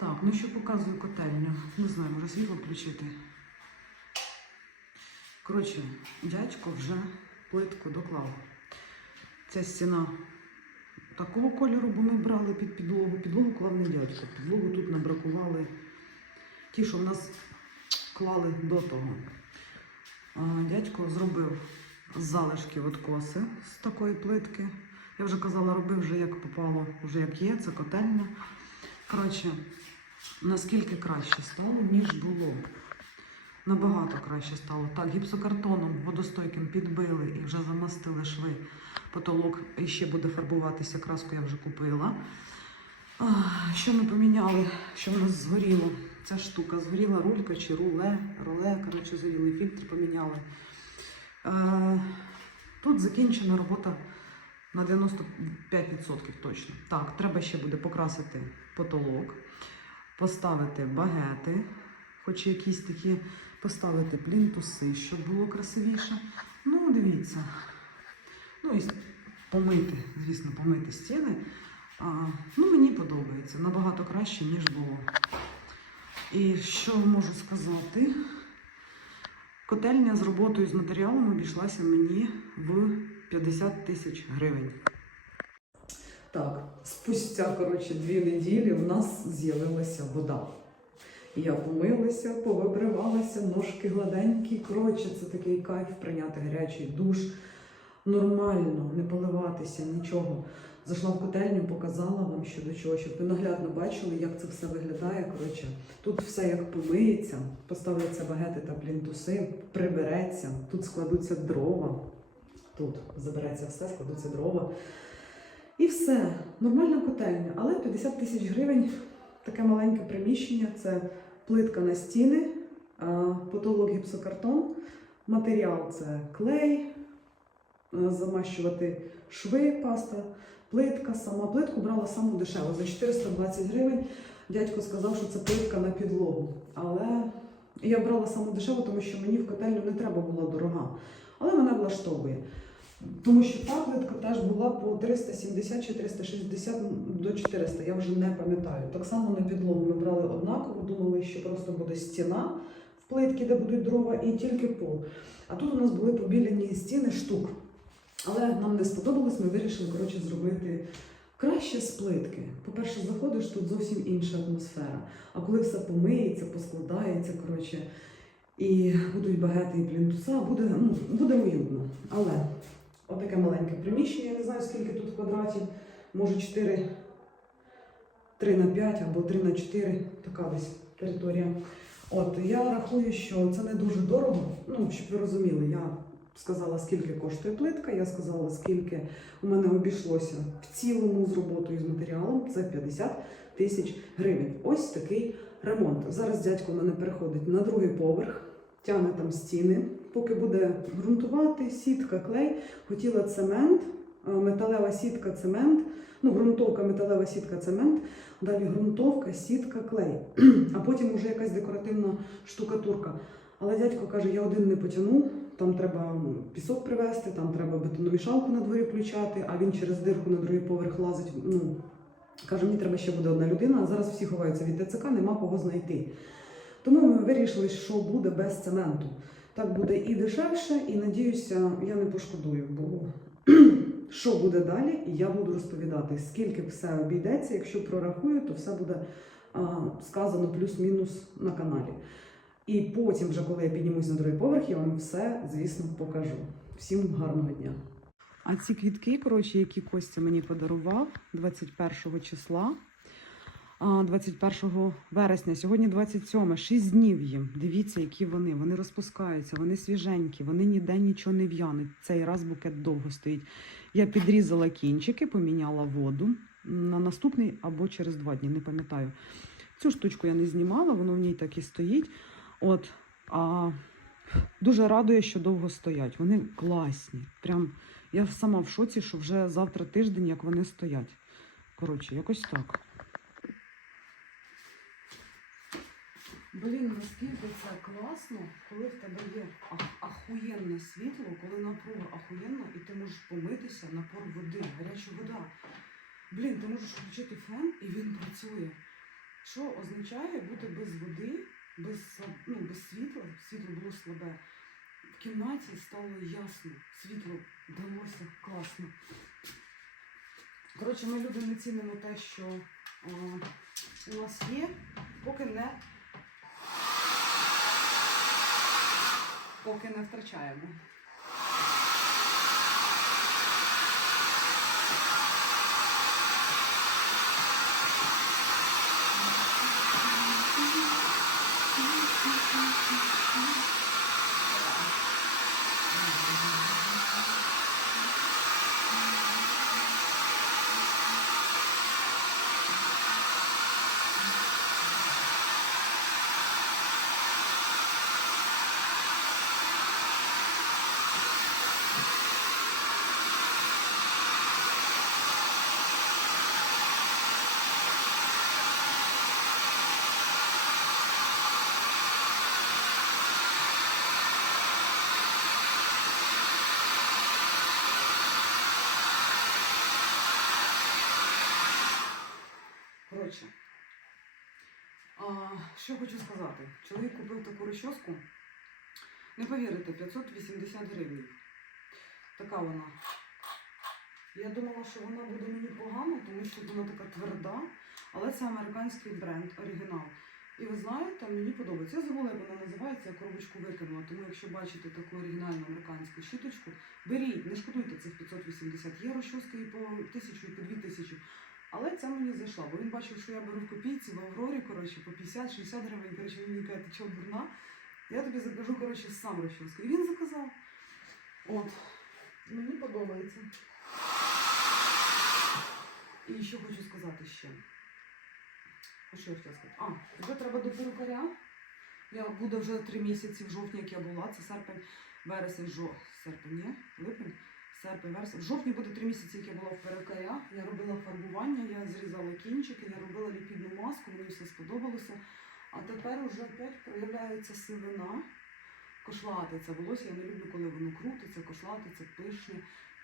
Так, ну що показую котельню. Не знаю, може світло включити. Коротше, дядько вже плитку доклав. Ця стіна такого кольору, бо ми брали під підлогу. Підлогу клав не дядько. Підлогу тут набракували ті, що в нас клали до того. Дядько зробив з залишків откоси з такої плитки. Я вже казала, робив вже як попало, вже як є, це котельня. Коротше, наскільки краще стало, ніж було. Набагато краще стало. Так, гіпсокартоном водостойким підбили і вже замастили шви. Потолок і ще буде фарбуватися, краску я вже купила. Що ми поміняли? Що в нас згоріло? Ця штука згоріла рулька чи руле, руле, коротше, згоріли фільтр поміняли. Е, тут закінчена робота на 95% точно. Так, треба ще буде покрасити потолок, поставити багети, хоч якісь такі, поставити плінтуси, щоб було красивіше. Ну, дивіться. Ну і помити, звісно, помити стіни. А, ну, мені подобається набагато краще, ніж було. І що можу сказати? Котельня з роботою з матеріалом обійшлася мені в 50 тисяч гривень. Так, спустя коротше, дві неділі в нас з'явилася вода. Я помилася, повибривалася, ножки гладенькі. Коротше, це такий кайф прийняти гарячий душ. Нормально, не поливатися, нічого. Зайшла в котельню, показала вам що до чого, щоб ви наглядно бачили, як це все виглядає. Коротше, тут все як помиється, поставляться багети та плінтуси, прибереться, тут складуться дрова. Тут забереться все, складуться дрова. І все. Нормальна котельня, але 50 тисяч гривень таке маленьке приміщення це плитка на стіни, потолок гіпсокартон, матеріал це клей, замащувати шви, паста, плитка. Сама плитку брала саму дешеву за 420 гривень. Дядько сказав, що це плитка на підлогу. Але я брала саму дешеву, тому що мені в котельню не треба була дорога. Але мене влаштовує. Тому що та плитка теж була по 370 чи 360 до 400, я вже не пам'ятаю. Так само на підлогу ми брали однаково, думали, що просто буде стіна в плитці, де будуть дрова, і тільки пол. А тут у нас були побілені стіни штук. Але нам не сподобалось, ми вирішили коротше, зробити краще з плитки. По-перше, заходиш, тут зовсім інша атмосфера. А коли все помиється, поскладається, коротше, і будуть багети і плінтуса, буде, ну, буде уютно. Але Отаке маленьке приміщення, я не знаю, скільки тут квадратів, може 4, 3 на 5 або 3 на 4, така десь територія. От я рахую, що це не дуже дорого. Ну, щоб ви розуміли, я сказала, скільки коштує плитка, я сказала, скільки у мене обійшлося в цілому з роботою з матеріалом. Це 50 тисяч гривень. Ось такий ремонт. Зараз дядько в мене переходить на другий поверх, тягне там стіни, поки буде ґрунтувати, сітка, клей. Хотіла цемент, е, металева сітка, цемент, ну, ґрунтовка, металева сітка, цемент, далі ґрунтовка, сітка, клей, а потім вже якась декоративна штукатурка. Але дядько каже, я один не потягну, там треба пісок привезти, там треба бетономішалку на дворі включати, а він через дирку на другий поверх лазить. Ну, каже, мені треба ще буде одна людина, а зараз всі ховаються від ТЦК, нема кого знайти. Тому ми вирішили, що буде без цементу. Так буде і дешевше, і надіюся, я не пошкодую, бо що буде далі, я буду розповідати, скільки все обійдеться. Якщо прорахую, то все буде а, сказано плюс-мінус на каналі. І потім, вже коли я піднімусь на другий поверх, я вам все, звісно, покажу. Всім гарного дня. А ці квітки, коротше, які Костя мені подарував 21 числа. А, 21 вересня, сьогодні 27, 6 днів їм. Дивіться, які вони. Вони розпускаються, вони свіженькі, вони ніде нічого не в'януть. Цей раз букет довго стоїть. Я підрізала кінчики, поміняла воду на наступний або через два дні, не пам'ятаю. Цю штучку я не знімала, воно в ній так і стоїть. От, а дуже радує, що довго стоять. Вони класні. Прям я сама в шоці, що вже завтра тиждень, як вони стоять. Коротше, якось так. Блін, наскільки це класно, коли в тебе є ахуєнне світло, коли напруга ахуєнна, і ти можеш помитися, напор води, гаряча вода. Блін, ти можеш включити фен і він працює. що означає бути без води, без, ну, без світла, світло було слабе. В кімнаті стало ясно, світло далося класно. Коротше, ми люди не цінимо те, що е, у нас є, поки не, поки не втрачаємо. Коротше, а, що хочу сказати. Чоловік купив таку розчоску. Не повірите, 580 гривень. Така вона. Я думала, що вона буде мені погана, тому що вона така тверда, але це американський бренд, оригінал. І ви знаєте, мені подобається. Я забула, як вона називається, я коробочку викинула. Тому якщо бачите таку оригінальну американську щіточку, беріть, не шкодуйте цих 580 євро, щоски і по тисячу, і по дві тисячі. Але це мені зайшло, бо він бачив, що я беру в копійці в Аврорі, коротше, по 50-60 гривень. Коротше, він мені каже, ти чого дурна? Я тобі закажу, коротше, сам розчоску. І він заказав. От. Мені подобається. І що хочу сказати ще. А що я хотіла сказати? А, вже треба до перукаря. Я буду вже три місяці в жовтні, як я була. Це серпень, вересень, жо... серпень, ні? Липень, серпень, вересень. В жовтні буде три місяці, як я була в перукаря. Я робила фарбування, я зрізала кінчики, я робила ліпідну маску, мені все сподобалося. А тепер уже опять проявляється сивина. Кошлати це волосся. Я не люблю, коли воно крутиться, кошлатиться, пишне.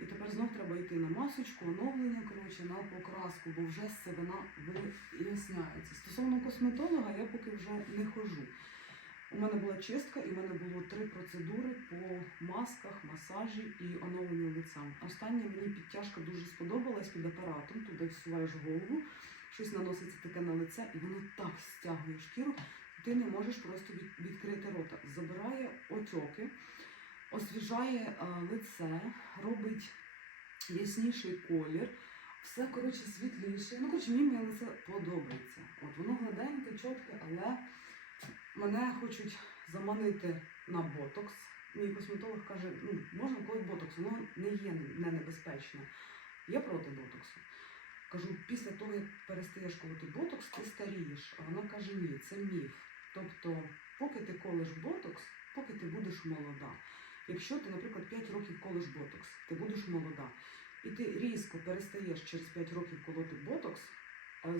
І тепер знов треба йти на масочку, оновлення, коротше, на покраску, бо вже сивина виясняється. Стосовно косметолога, я поки вже не ходжу. У мене була чистка, і в мене було три процедури по масках, масажі і оновленню лиця. Остання мені підтяжка дуже сподобалась під апаратом. Туди всуваєш голову, щось наноситься таке на лице, і воно так стягує шкіру. Ти не можеш просто відкрити рота. Забирає отьоки, освіжає лице, робить ясніший колір. Все коротше світліше. Ну, коротше, мені моє лице подобається. От воно гладеньке, чітке, але мене хочуть заманити на ботокс. Мій косметолог каже, ну можна колоть ботокс, воно не є не небезпечне. Я проти ботоксу. Кажу, після того, як перестаєш колоти ботокс, ти старієш. А вона каже, ні, це міф. Тобто, поки ти колиш ботокс, поки ти будеш молода. Якщо ти, наприклад, 5 років колиш ботокс, ти будеш молода, і ти різко перестаєш через 5 років колоти ботокс,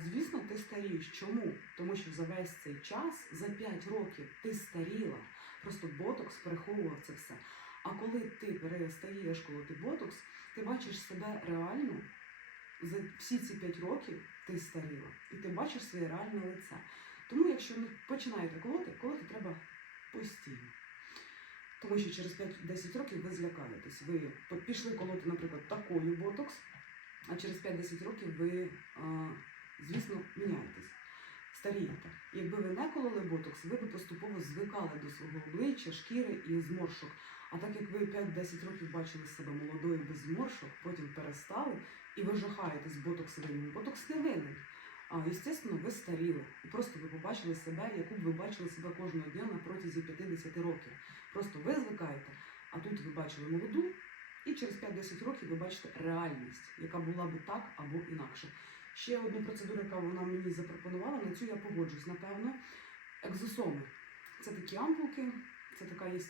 звісно, ти старієш. Чому? Тому що за весь цей час, за 5 років, ти старіла. Просто ботокс переховував це все. А коли ти перестаєш колоти ботокс, ти бачиш себе реально. За всі ці 5 років ти старіла, і ти бачиш своє реальне лице. Тому, якщо ви починаєте колоти, колоти треба постійно. Тому що через 5-10 років ви злякаєтесь. Ви пішли колоти, наприклад, такою ботокс, а через 5-10 років ви, а, звісно, міняєтесь, старієте. Якби ви не кололи ботокс, ви б поступово звикали до свого обличчя, шкіри і зморшок. А так як ви 5-10 років бачили себе молодою без зморшок, потім перестали, і ви жахаєтесь ботокс. Ботокс не винен. А, звісно, ви старіли. Просто ви побачили себе, яку б ви бачили себе кожного дня на протязі 50 років. Просто ви звикаєте, а тут ви бачили молоду, і через 5-10 років ви бачите реальність, яка була би так або інакше. Ще одну процедуру, яка вона мені запропонувала, на цю я погоджусь, напевно. Екзосоми. Це такі ампулки, це така є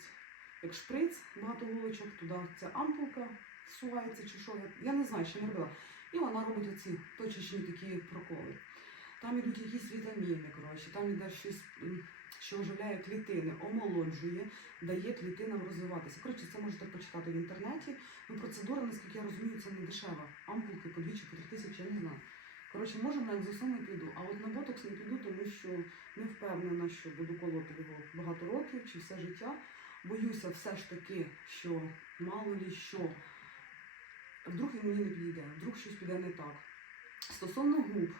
як шприц, багато вуличок, туди ця ампулка всувається чи що. Я, не знаю, ще не робила. І вона робить оці точечні такі проколи. Там ідуть якісь вітаміни, коротше, там іде щось, що оживляє клітини, омолоджує, дає клітинам розвиватися. Коротше, це можете почитати в інтернеті. Ну, процедура, наскільки я розумію, це не дешева. Ампулки по двічі, по три тисячі, я не знаю. Коротше, може на екзосом не піду, а от на ботокс не піду, тому що не впевнена, що буду колоти його багато років чи все життя. Боюся все ж таки, що мало лі що. Вдруг він мені не підійде, вдруг щось піде не так. Стосовно губ,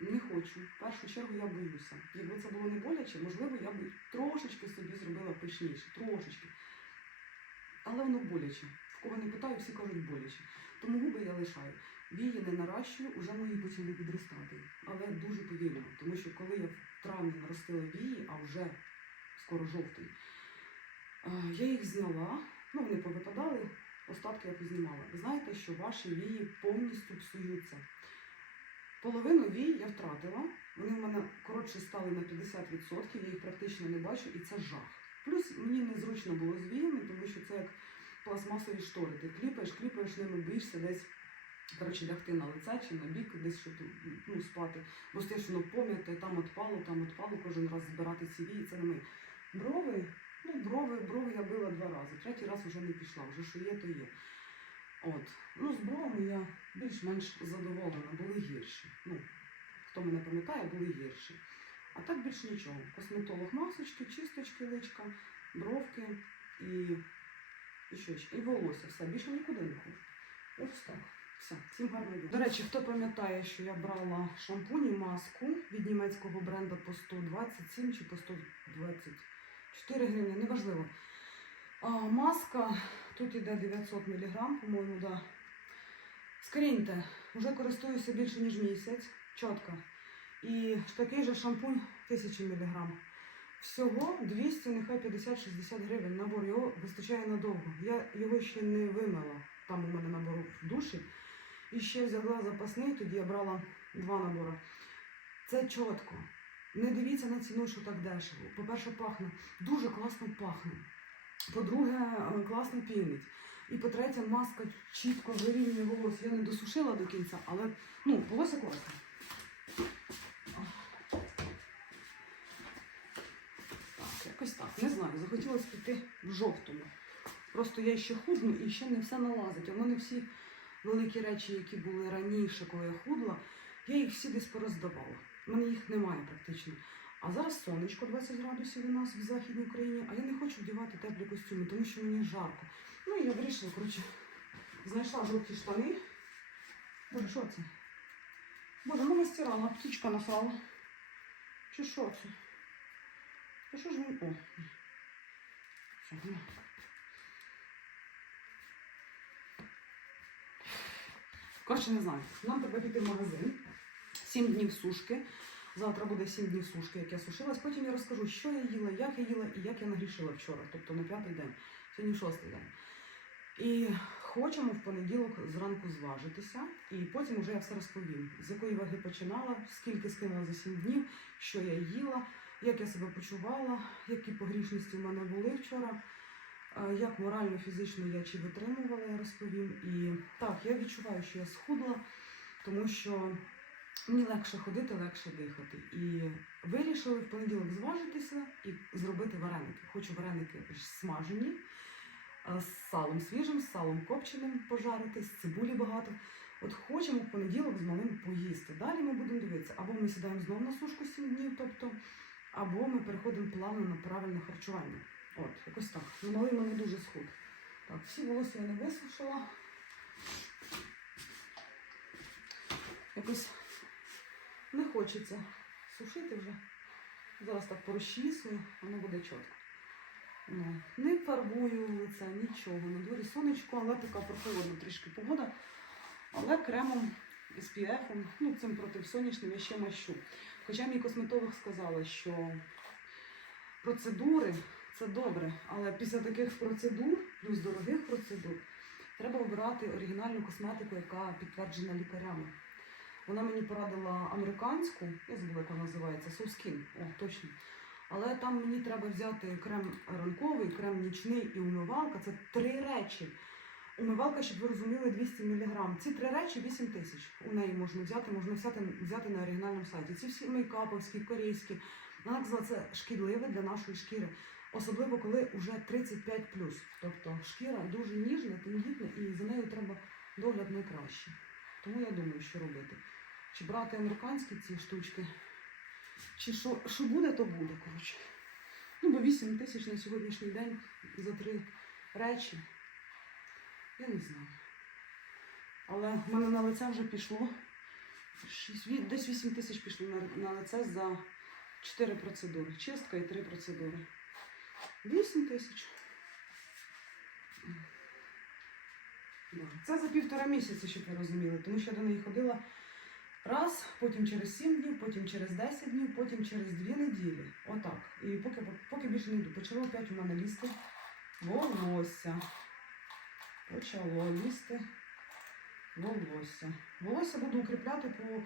не хочу. В першу чергу я боюся. Якби це було не боляче, можливо, я б трошечки собі зробила пишніше, трошечки. Але воно боляче. В кого не питаю, всі кажуть боляче. Тому губи я лишаю. Вії не наращую, уже мої почали підростати. Але дуже повільно. Тому що коли я в травні наростила вії, а вже скоро жовтий, я їх зняла, ну вони повипадали, остатки я познімала. Ви знаєте, що ваші вії повністю псуються. Половину вій я втратила. Вони в мене коротше стали на 50%, я їх практично не бачу, і це жах. Плюс мені незручно було з віями, тому що це як пластмасові штори. Ти кліпаєш, кліпаєш ними, боїшся десь коротше, лягти на лице чи на бік, десь щоб ну, спати. Бо стоїш воно пом'яте, там отпало, там отпало, кожен раз збирати ці вії, це не ми. Брови, ну, брови, брови я била два рази. Третій раз вже не пішла, вже що є, то є. От. Ну, з бровами я більш-менш задоволена, були гірші. Ну, хто мене пам'ятає, були гірші. А так більш нічого. Косметолог масочки, чисточки личка, бровки і, і що ще? І волосся. Все, більше нікуди не ходжу. Ось так. Все, всім гарного дня. До речі, хто пам'ятає, що я брала шампунь і маску від німецького бренду по 127 чи по 124 гривні, неважливо. А, маска, тут іде 900 мг, по-моєму, да. Скріньте, вже користуюся більше ніж місяць, чітко. І такий же шампунь 1000 мг. Всього 200, нехай 50-60 гривень. Набор його вистачає надовго. Я його ще не вимила. Там у мене набор в душі. І ще взяла запасний, тоді я брала два набори. Це чітко. Не дивіться на ціну, що так дешево. По-перше, пахне, дуже класно пахне. По-друге, е, класно пінить. І по-третє, маска чітко вирівнює волосся. Я не досушила до кінця, але ну, волосся класне. Так, якось так. Не знаю, захотілося піти в жовтому. Просто я ще худну і ще не все налазить. В мене всі великі речі, які були раніше, коли я худла, я їх всі десь пороздавала. У мене їх немає практично. А зараз сонечко 20 градусів у нас в Західній Україні, а я не хочу вдівати теплі костюми, тому що мені жарко. Ну і я вирішила, коротше, знайшла жовті штани. Боже, що це? Боже, мама стирала, птічка насрала. Чи що це? Та що ж він? О. Все, Коротше, не знаю. Нам треба піти в магазин. Сім днів сушки. Завтра буде сім днів сушки, як я сушилась. Потім я розкажу, що я їла, як я їла і як я нагрішила вчора, тобто на п'ятий день, сьогодні шостий день. І хочемо в понеділок зранку зважитися, і потім вже я все розповім, з якої ваги починала, скільки скинула за сім днів, що я їла, як я себе почувала, які погрішності в мене були вчора. Як морально, фізично я чи витримувала, я розповім. І так, я відчуваю, що я схудла, тому що мені легше ходити, легше дихати. І вирішили в понеділок зважитися і зробити вареники. Хочу вареники смажені, е, з салом свіжим, з салом копченим пожарити, з цибулі багато. От хочемо в понеділок з малим поїсти. Далі ми будемо дивитися, або ми сідаємо знову на сушку 7 днів, тобто, або ми переходимо плавно на правильне харчування. От, якось так. Ну, малий мене дуже схуд. Так, всі волосся я не висушила. Якось не хочеться сушити вже. Зараз так порозчісую, воно буде чітко. Ну, не фарбую лице, нічого. На дворі сонечко, але така прохолодна трішки погода. Але кремом SPF, ну цим протисонячним я ще мащу. Хоча мій косметолог сказала, що процедури це добре, але після таких процедур, плюс дорогих процедур, треба обирати оригінальну косметику, яка підтверджена лікарями. Вона мені порадила американську, я забула, як вона називається, Skin, о, точно. Але там мені треба взяти крем ранковий, крем нічний і умивалка. Це три речі. Умивалка, щоб ви розуміли, 200 мг. Ці три речі 8 тисяч. У неї можна взяти, можна взяти, взяти на оригінальному сайті. Ці всі мейкаповські, корейські. Вона казала, це шкідливе для нашої шкіри. Особливо, коли вже 35 Тобто шкіра дуже ніжна, тендітна, і за нею треба догляд найкраще. Тому я думаю, що робити. чи брати американські ці штучки, чи що, що буде, то буде, коротше. Ну, бо 8 тисяч на сьогоднішній день за три речі. Я не знаю. Але в мене на лице вже пішло. шість- ві- Десь 8 тисяч пішло на, на лице за 4 процедури. Чистка і 3 процедури. 8 тисяч. Це за півтора місяця, щоб ви розуміли, тому що я до неї ходила раз, потім через 7 днів, потім через 10 днів, потім через 2 неділі. Отак. І поки, поки більше не йду. Почало опять у мене лізти волосся. Почало лізти волосся. Волосся буду укріпляти по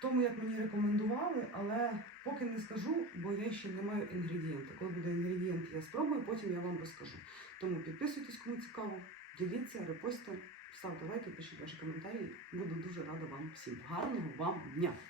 тому, як мені рекомендували, але поки не скажу, бо я ще не маю інгредієнти. Коли буде інгредієнт, я спробую, потім я вам розкажу. Тому підписуйтесь, кому цікаво, діліться, репостите, ставте лайки, пишіть ваші коментарі. Буду дуже рада вам всім. Гарного вам дня!